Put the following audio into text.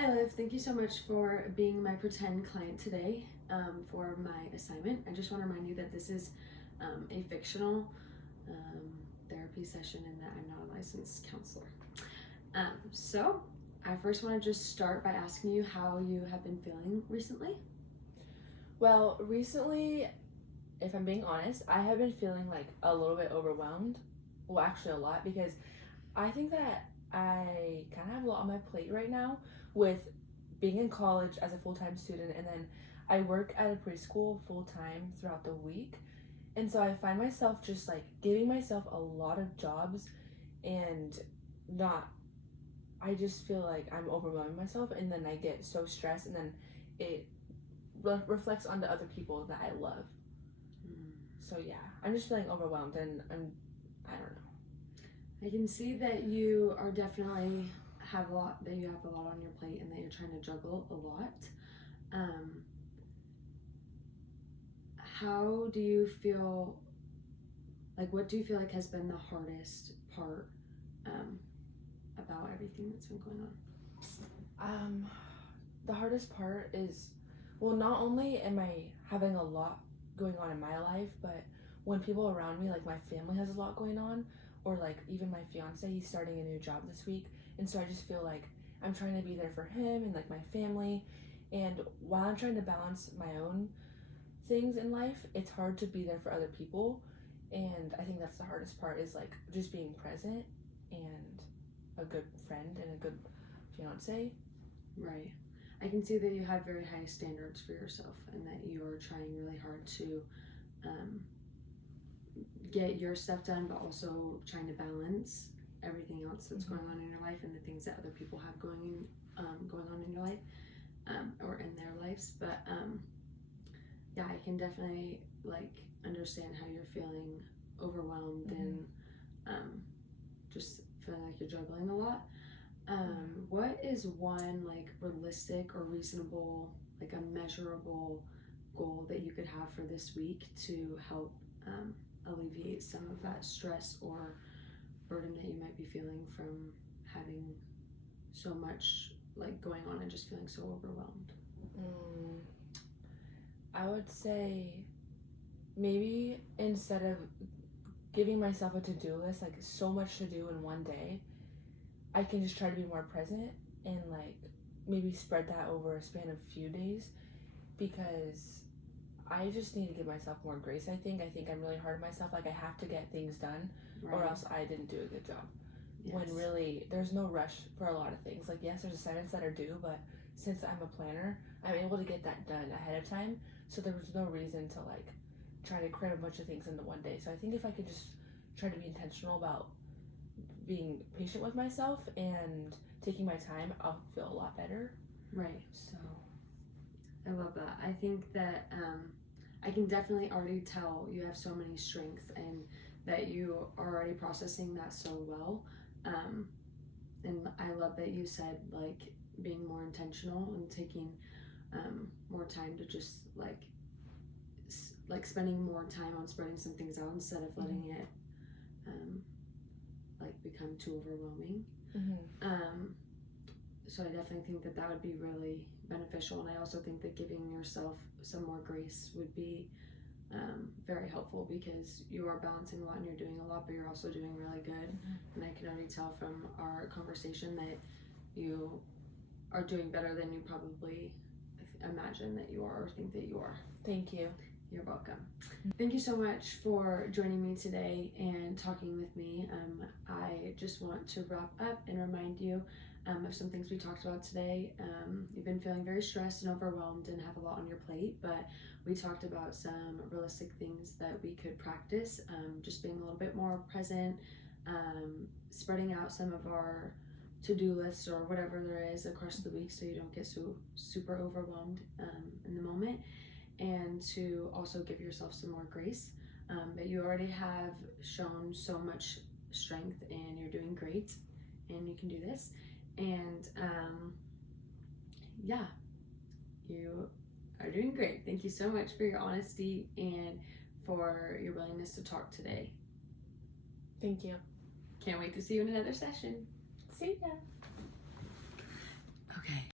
Hi Liv, thank you so much for being my pretend client today for my assignment. I just want to remind you that this is a fictional therapy session and that I'm not a licensed counselor. So I first want to just start by asking you how you have been feeling recently. Well, recently, if I'm being honest, I have been feeling like a little bit overwhelmed. Well, actually, a lot because I think that I kind of have a lot on my plate right now with being in college as a full time student, and then I work at a preschool full time throughout the week. And so I find myself just like giving myself a lot of jobs and not, I just feel like I'm overwhelming myself, and then I get so stressed, and then it reflects onto other people that I love. So yeah, I'm just feeling overwhelmed, and I don't know. I can see that you are definitely have a lot on your plate and that you're trying to juggle a lot. How do you feel, like what do you feel like has been the hardest part about everything that's been going on? The hardest part is, well, not only am I having a lot going on in my life, but when people around me, like my family has a lot going on, or like even my fiance, he's starting a new job this week, and so I just feel like I'm trying to be there for him and like my family, and while I'm trying to balance my own things in life, it's hard to be there for other people, and I think that's the hardest part, is like just being present and a good friend and a good fiance. Right. I can see that you have very high standards for yourself and that you are trying really hard to get your stuff done, but also trying to balance everything else that's going on in your life and the things that other people have going on in your life or in their lives. But yeah, I can definitely like understand how you're feeling overwhelmed and just feeling like you're juggling a lot. What is one like realistic or reasonable, like a measurable goal that you could have for this week to help alleviate some of that stress or burden that you might be feeling from having so much like going on and just feeling so overwhelmed? I would say maybe instead of giving myself a to-do list, like so much to do in one day, I can just try to be more present and like maybe spread that over a span of a few days, because I just need to give myself more grace. I think I'm really hard on myself. Like I have to get things done, or else I didn't do a good job. Yes. When really there's no rush for a lot of things. Like yes, there's assignments that are due, but since I'm a planner, I'm able to get that done ahead of time. So there was no reason to like try to cram a bunch of things into one day. So I think if I could just try to be intentional about being patient with myself and taking my time, I'll feel a lot better. Right. So I love that. I think that I can definitely already tell you have so many strengths and that you are already processing that so well. And I love that you said like being more intentional and taking more time to just like spending more time on spreading some things out instead of letting it like become too overwhelming. So I definitely think that that would be really beneficial, and I also think that giving yourself some more grace would be very helpful, because you are balancing a lot and you're doing a lot, but you're also doing really good. And I can already tell from our conversation that you are doing better than you probably imagine that you are or think that you are. Thank you. You're welcome. Thank you so much for joining me today and talking with me. I just want to wrap up and remind you of some things we talked about today. You've been feeling very stressed and overwhelmed and have a lot on your plate, but we talked about some realistic things that we could practice, just being a little bit more present, spreading out some of our to-do lists or whatever there is across the week so you don't get so super overwhelmed in the moment, and to also give yourself some more grace. But you already have shown so much strength and you're doing great and you can do this. And yeah, you are doing great. Thank you so much for your honesty and for your willingness to talk today. Thank you. Can't wait to see you in another session. See ya.